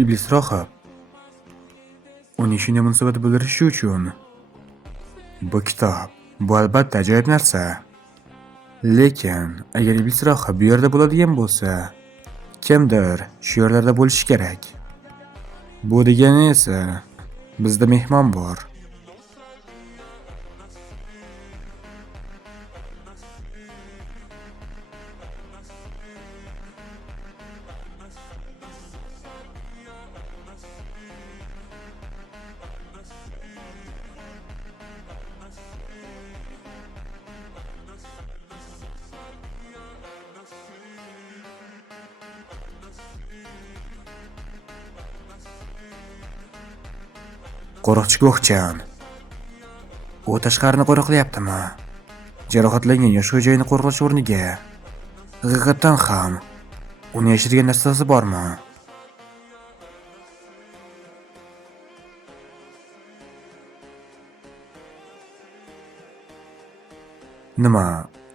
iblis rohib uning shunday munosabat bildirishi uchun bu kitob, bu albatta ajoyib narsa. Lekin agar iblis rohib bu yerda bo'ladigan bo'lsa, kimdir shu yerlarda bo'lishi kerak. Bu degani esa bizda mehmon bor. Qo'riqchi Guvohchan. U tashqarini qo'riqlayaptimi? Jarohatlangan yosh xo'jayinni qo'riqlash o'rniga haqiqatan ham uni yashirgan narsasi bormi? Nima,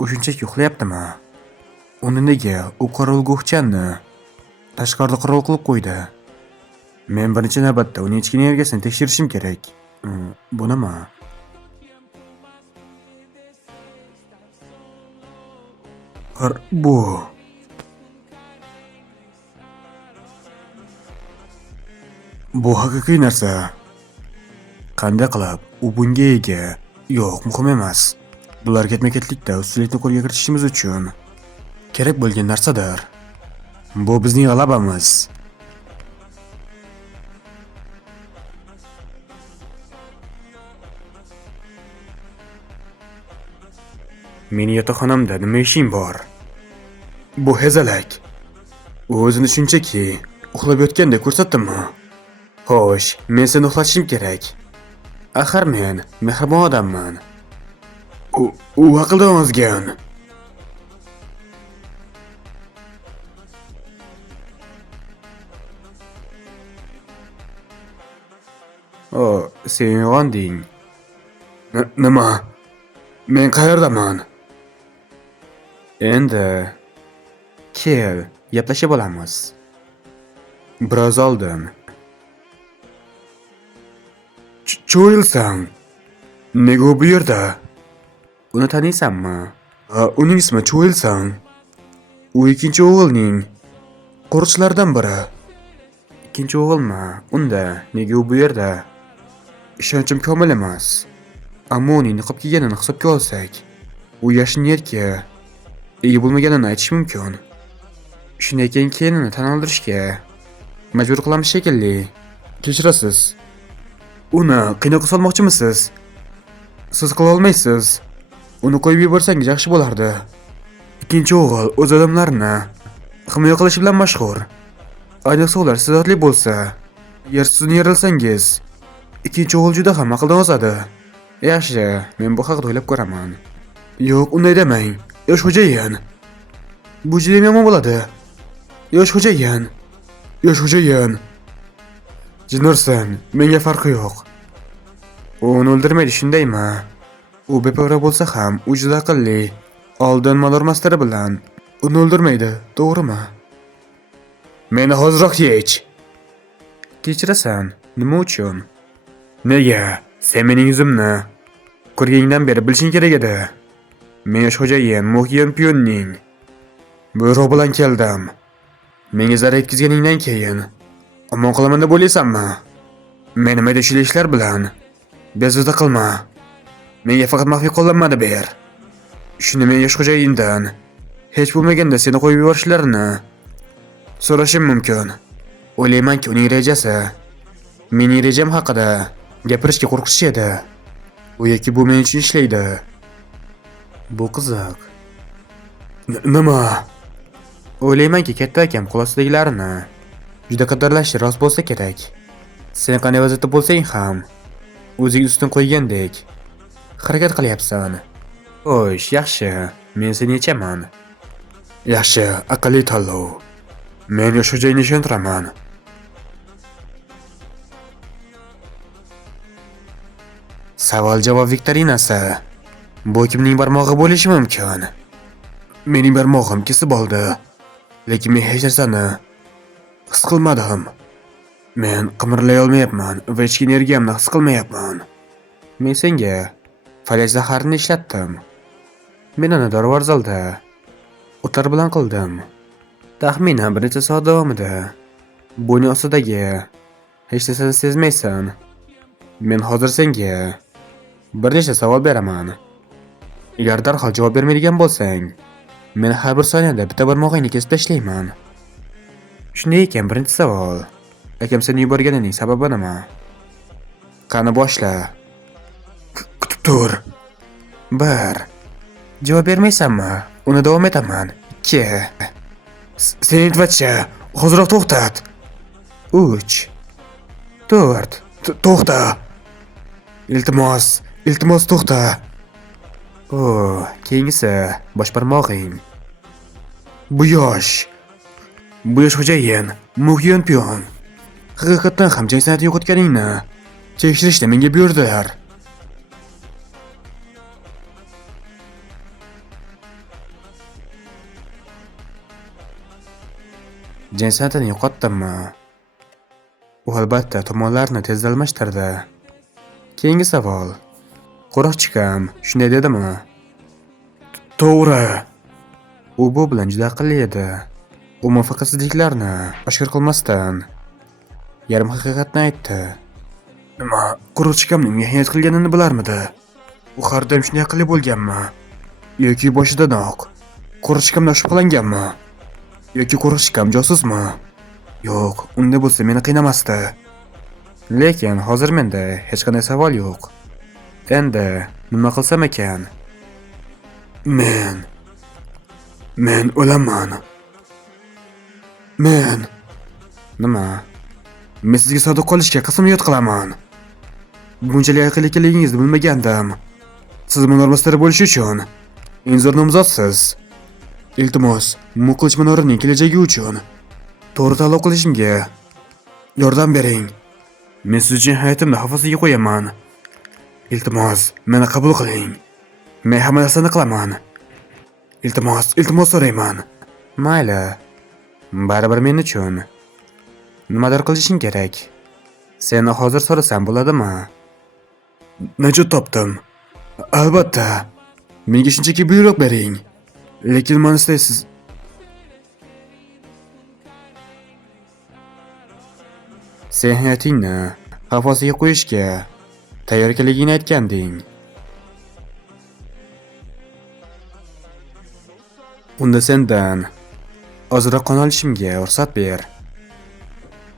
u shunchaki uxlayaptimi? Uni nega u qorovul Guvohchanni tashqarida qorovul qilib qo'ydi? Men birinchi navbatda uning ichki energiyasini tekshirishim kerak. Bu nima? Bu haqiqiy narsa. Qanday qilib u bunga ega? Yo'q, muhim emas. Bular ketma-ketlikda ustunlikni qo'lga kiritishimiz uchun kerak bo'lgan narsadir. Bu bizning g'alabamiz. Meni yotoqxonamda nima ishing bor? Bu hezalak. U o'zini shunchaki uxlab yotgandek ko'rsatdimi? Xo'sh, men seni uxlatishim kerak. Axir men mehribon odamman. U aqldan ozgan. Sen uyg'onding. Nima? Men qayerdaman? Endi kel, gaplashib olamiz. Biroz oldin. Cho'yilsan. Nega u bu yerda? Uni taniysanmi? Uning ismi Cho'yilsan. U ikkinchi o'g'ilning qo'riqchilaridan biri. Ikkinchi o'g'ilmi? Unda nega u bu yerda? Ishonchim komil emas. Ammo uning niqob kiyganini hisobga olsak, u yashin yerga ega bo'lmaganini aytish mumkin. Shunday keyin tan oldirishga majbur qilamiz shekilli. Kechirasiz. Uni qiynoqqa solmoqchimisiz? Siz qila olmaysiz. Uni qo'yib yuborsangiz yaxshi bo'lardi. Ikkinchi o'g'il o'z odamlarini himoya qilish bilan mashhur. Ayniqsa ular sizatli bo'lsa, agar siz uni yerilsangiz, ikkinchi o'g'il juda ham aqldan ozadi. Yaxshi, men bu haqda o'ylab ko'raman. Yo'q, unday demang. Yosh xo'jayin. Bu juda yomon bo'ladi. Yosh xo'jayin. Yosh xo'jayin. Jinursan, menga farqi yo'q. U uni o'ldirmaydi, shundaymi? U beparvo bo'lsa ham, u juda aqlli. Oldin malor masteri bilan uni o'ldirmaydi, to'g'rimi? Meni hoziroq yech. Kechirasan, nima uchun? Nega? Sen mening yuzimni ko'rganingdan beri bilishing kerak edi. Men yosh xo'jayin Mo'g'yon Pyonning buyrug'i bilan keldim. Menga zarar yetkazganingdan keyin omon qolaman deb o'ylaysanmi? Meni mayda-chuyda ishlar bilan bezovta qilma. Menga faqat maxfiy qo'llanmani ber. Shuni men yosh xo'jayindan hech bo'lmaganda seni qo'yib yuborishlarini so'rashim mumkin. O'ylaymanki uning rejasi mening rejam haqida gapirishga qo'rqish edi. U yoki bu men uchun ishlaydi. Bu qiziq. Nima? O'ylaymanki katta akam xulosadagilarini juda qadrlashi rost bo'lsa kerak. Sen qanday vaziyatda bo'lsang ham o'zing ustun qo'ygandek harakat qilyapsan. Xo'sh, yaxshi. Men seni yechaman. Yaxshi, aqlli tanlov. Men yosh xo'jayinni ishontiraman. Savol-javob viktorinasi. Bu kimning barmog'i bo'lishi mumkin? Mening barmog'im kesib oldi. Lekin men hech narsani his qilmadim. Men qimirlay olmayapman va ichki energiyamni his qilmayapman. Men senga falaj zaharini ishlatdim. Men uni dorivor zalda o'tar bilan qildim. Taxminan bir necha soat davomida bo'yni ostidagi hech narsani sezmaysan. Men hozir senga bir nechta savol beraman. Agar darhol javob bermaydigan bo'lsang, men har bir soniyada bitta barmog'ingni kesib tashlayman. Shunday ekan, birinchi savol. Akam seni yuborganining sababi nima? Qani boshla. Kutib tur. 1. Javob bermaysanmi? Uni davom etaman. 2. Sen aytvacha, hozirroq to'xtat. 3. 4. To'xta. Iltimos to'xta. Keyingisi bosh barmog'ing. Bu yosh xo'jayin, Muhyon Piyon. Haqiqatan ham jang san'atini yo'qotganingni tekshirishni menga buyurdilar. Jang san'atini yo'qotdimmi? U albatta tomonlarni tezda almashtirdi. Keyingi savol. Qo'riqchikam shunday dedimi? To'g'ri. U bu bilan juda aqlli edi. U muvaffaqiyatsizliklarni oshkor qilmasdan yarim haqiqatni aytdi. Nima, qo'riqchikamning mehnat qilganini bilarmidi? U har doim shunday aqlli bo'lganmi? Yoki boshidanoq qo'riqchikamdan shubhalanganmi? Yoki qo'riqchikam josusmi? Yo'q, unda bo'lsa meni qiynamasdi. Lekin hozir menda hech qanday savol yo'q. Endi nima qilsam ekan? Men o'laman. Nima? Men sizga sodiq qolishga qasamyod qilaman. Bunchalik aqlli ekanligingizni bilmagandim. Siz munorbastari bo'lish uchun eng zo'r nomzodsiz. Iltimos, Muqlich minorining kelajagi uchun to'g'ri tanlov qilishimga yordam bering. Men siz uchun hayotimni xavf ostiga qo'yaman. Iltimos, meni qabul qiling. Men hamma narsani qilaman. Iltimos so'rayman. Mayli. Baribir men uchun nimadir qilishing kerak. Seni hozir so'rasam bo'ladimi? Najot topdim. Albatta. Menga shunchaki buyruq bering. Lekin mana istaysiz. Sen hayotingni xavf ostiga qo'yishga tayyor ekanligingni aytganding. Unda sendan ozroq qon olishimga ruxsat ber.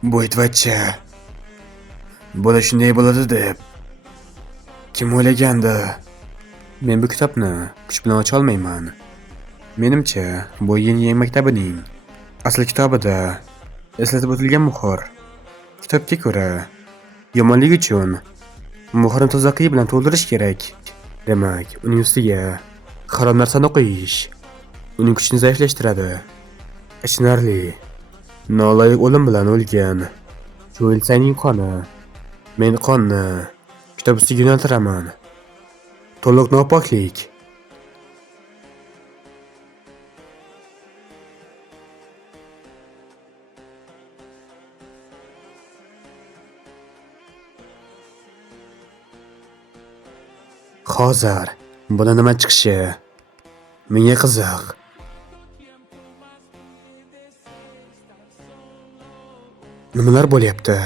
Bu aytvacha. Bola shunday bo'ladi deb kim o'ylagandi? Men bu kitobni kuch bilan ocha olmayman. Menimcha, bu Yin maktabining asl kitobida eslatib o'tilgan muhr. Kitobga ko'ra, yomonlik uchun muhrni toza qiy bilan to'ldirish kerak. Demak, uning ustiga harom narsani qo'yish uning kuchini zaiflashtiradi. Achinarli. Noloyiq o'lim bilan o'lgan Jo'ilsayning qoni. Men qonni kitob ustiga yo'naltiraman. To'liq nopoklik. Hozir buni nima chiqishi menga qiziq. Nimalar bo'lyapti?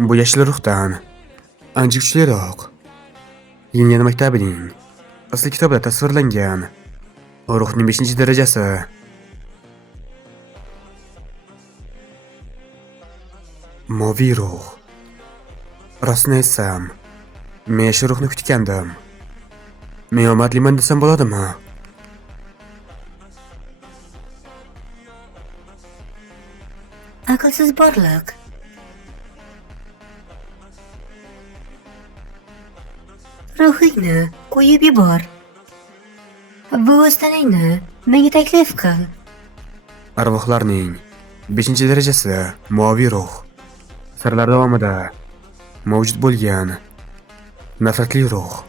Bu yashil ruhdan ancha kuchliroq. Yengil maktabining asl kitobida tasvirlangan ruhning 5-darajasi. Moviy ruh. Rostini aytsam, men shu ruhni kutgandim. Men omadliman desam bo'ladimi? Aqlsiz borliq. Ruhingni qo'yib yubor. Bu o'z tanangni menga taklif qil. Arvohlarning 5-darajasi moviy ruh. Sirlar davomida mavjud bo'lgan nafratli ruh.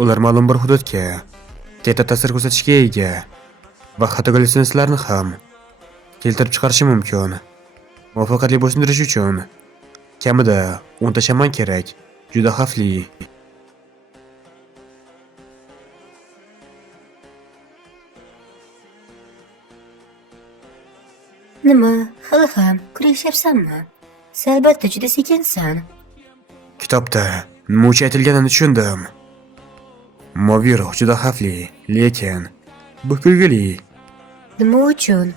Ular ma'lum bir hududga katta ta'sir ko'rsatishga ega va hatto gallyutsinatsiyalarni ham keltirib chiqarishi mumkin. Muvaffaqiyatli bo'ysundirish uchun kamida 10 ta shaman kerak. Juda xavfli. Nima, hali ham kurishyapsanmi? Albatta juda sekinsan. Kitobda nima uchun aytilganini tushundim. Moviy ruh juda xavfli, lekin bu kulgili. Nima uchun?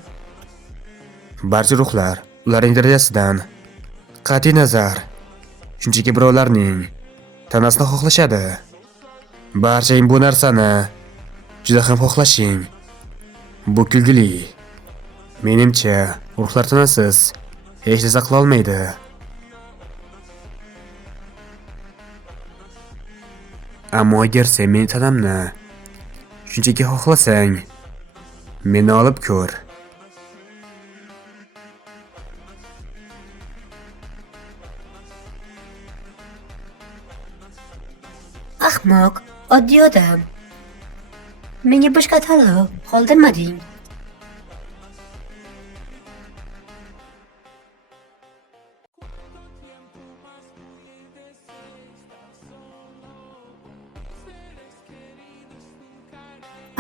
Barcha ruhlar ularning darajasidan qat'iy nazar shunchaki birovlarning tanasini xohlashadi. Barchang bu narsani juda ham xohlashing. Bu kulgili. Menimcha, ruhlar tanasiz hech narsa qila olmaydi. Ammo agar sen meni tanamni shunchaki xohlasang, meni olib ko'r. Ahmoq, oddiy odam. Menga boshqa tanlov qoldirmading.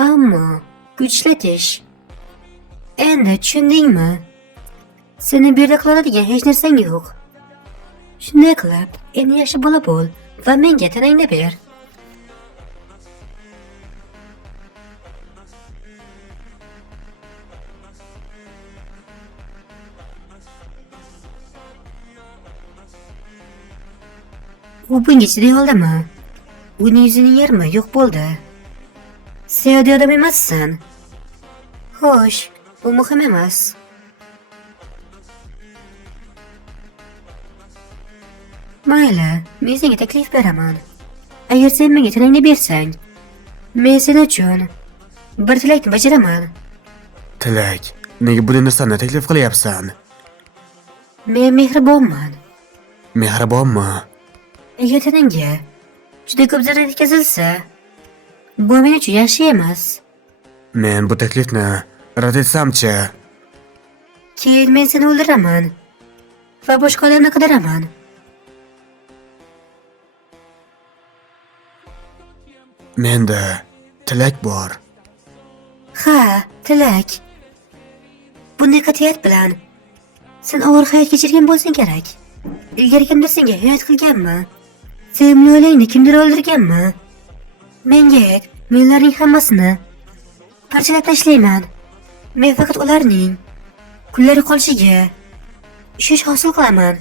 Ammo kuch ishlatish. Endi tushundingmi? Seni bu yerda qiladigan hech narsang yo'q. Shunday qilib, endi yaxshi bola bo'l va menga tanangni ber. U bunga chiday oldimi? Uning yuzining yarmi yo'q bo'ldi. Sen oddiy odam emassan. Xo'sh, bu muhim emas. Mayli, men senga taklif beraman. Agar sen menga tanangni bersang, men sen uchun bir tilakni bajaraman. Tilak, nega bunday narsani taklif qilyapsan? Men mehribonman. Mehribonmi? Agar tanangga juda ko'p zarar yetkazilsa, bu men uchun yaxshi emas. Men bu taklifni rad etsamchi? Keyin men seni o'ldiraman va boshqa odamni qidiraman. Menda tilak bor. Ha, tilak. Bunday qat'iyat bilan sen og'ir hayot kechirgan bo'lsang kerak. Ilgari kimdir senga xiyonat qilganmi? Sevimli oilangni kimdir o'ldirganmi? Menga ayt, men ularning hammasini parchalab tashlayman. Men faqat ularning kunlari qolishiga ishonch hosil qilaman.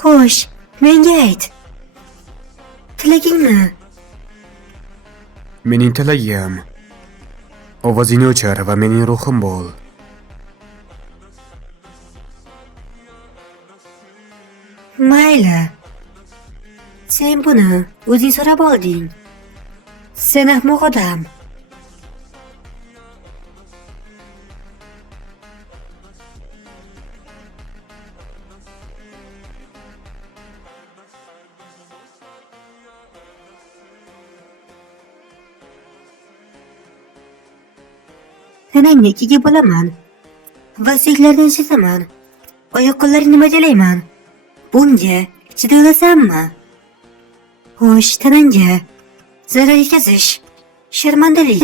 Xo'sh, menga ayt. Tilagingni? Mening tilagim ovozingni o'chir va mening ruhim bo'l. Mayli. Sen buni o'zing so'rab olding. Sen ahmoq odam. Tanangni ikkiga bo'laman va suyaklardan chizaman. Oyoq qo'llaringni majalayman. Bunga chiday olasanmi? Xo'sh, tanangga zarar yetkazish sharmandalik.